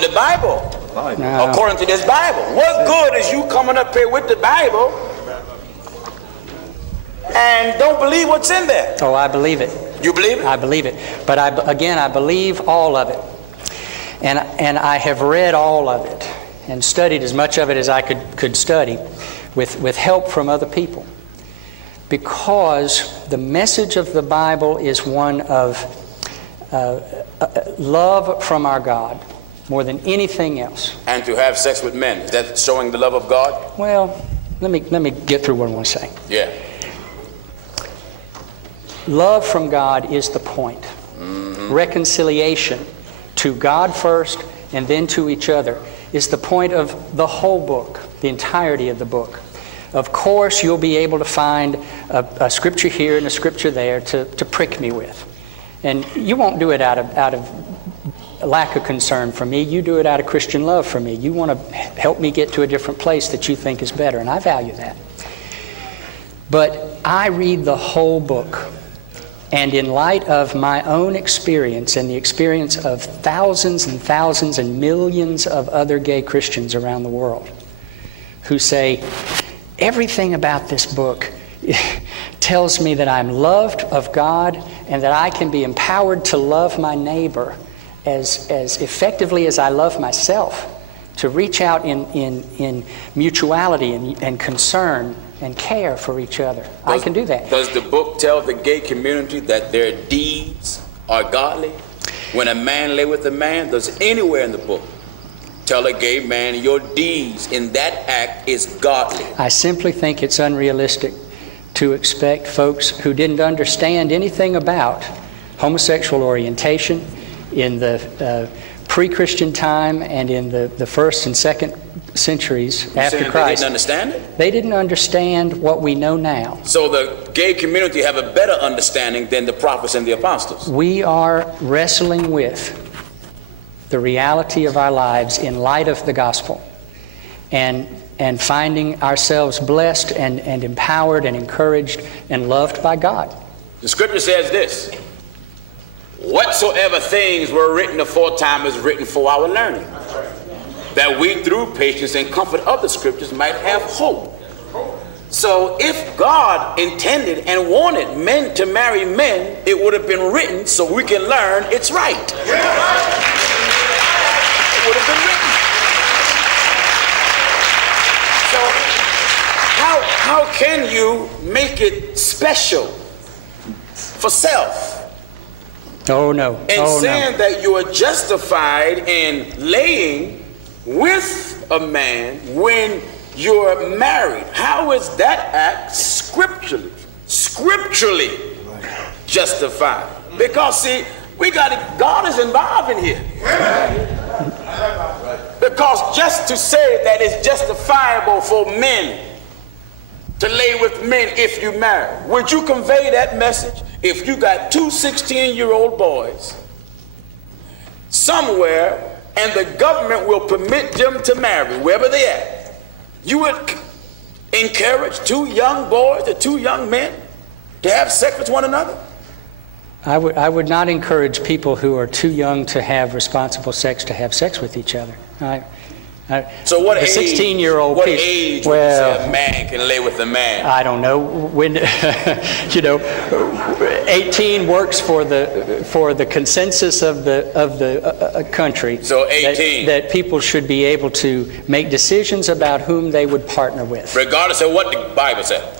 to the Bible. No. According to this Bible. What good is you coming up here with the Bible and don't believe what's in there? Oh, I believe it. You believe it? I believe it. But I believe all of it. And I have read all of it and studied as much of it as I could study with help from other people. Because the message of the Bible is one of love from our God more than anything else. And to have sex with men, is that showing the love of God? Well, let me get through what I want to say. Yeah. Love from God is the point. Mm-hmm. Reconciliation to God first and then to each other is the point of the whole book, the entirety of the book. Of course, you'll be able to find a scripture here and a scripture there to prick me with. And you won't do it out of lack of concern for me. You do it out of Christian love for me. You want to help me get to a different place that you think is better, and I value that. But I read the whole book. And in light of my own experience and the experience of thousands and thousands and millions of other gay Christians around the world who say, everything about this book tells me that I'm loved of God and that I can be empowered to love my neighbor as effectively as I love myself, to reach out in mutuality and concern and care for each other. I can do that. Does the book tell the gay community that their deeds are godly? When a man lay with a man, does anywhere in the book tell a gay man your deeds in that act is godly? I simply think it's unrealistic to expect folks who didn't understand anything about homosexual orientation in the pre-Christian time and in the first and second centuries after Christ. They didn't understand it? They didn't understand what we know now. So the gay community have a better understanding than the prophets and the apostles. We are wrestling with the reality of our lives in light of the gospel and finding ourselves blessed and empowered and encouraged and loved by God. The scripture says this: whatsoever things were written aforetime is written for our learning, that we through patience and comfort of the scriptures might have hope. So if God intended and wanted men to marry men, it would have been written so we can learn it's right. It would have been written. So how can you make it special for self? Oh no. And saying that you are justified in laying with a man when you're married. How is that act scripturally justified? Because see, God is involved in here. Because just to say that it's justifiable for men to lay with men if you marry, would you convey that message if you got two 16-year-old boys somewhere and the government will permit them to marry wherever they are? You would encourage two young boys or two young men to have sex with one another? I would not encourage people who are too young to have responsible sex to have sex with each other. So what age? 16-year-old What age would you say a man can lay with a man? I don't know. When 18 works for the consensus of the country. So 18. That people should be able to make decisions about whom they would partner with, regardless of what the Bible says.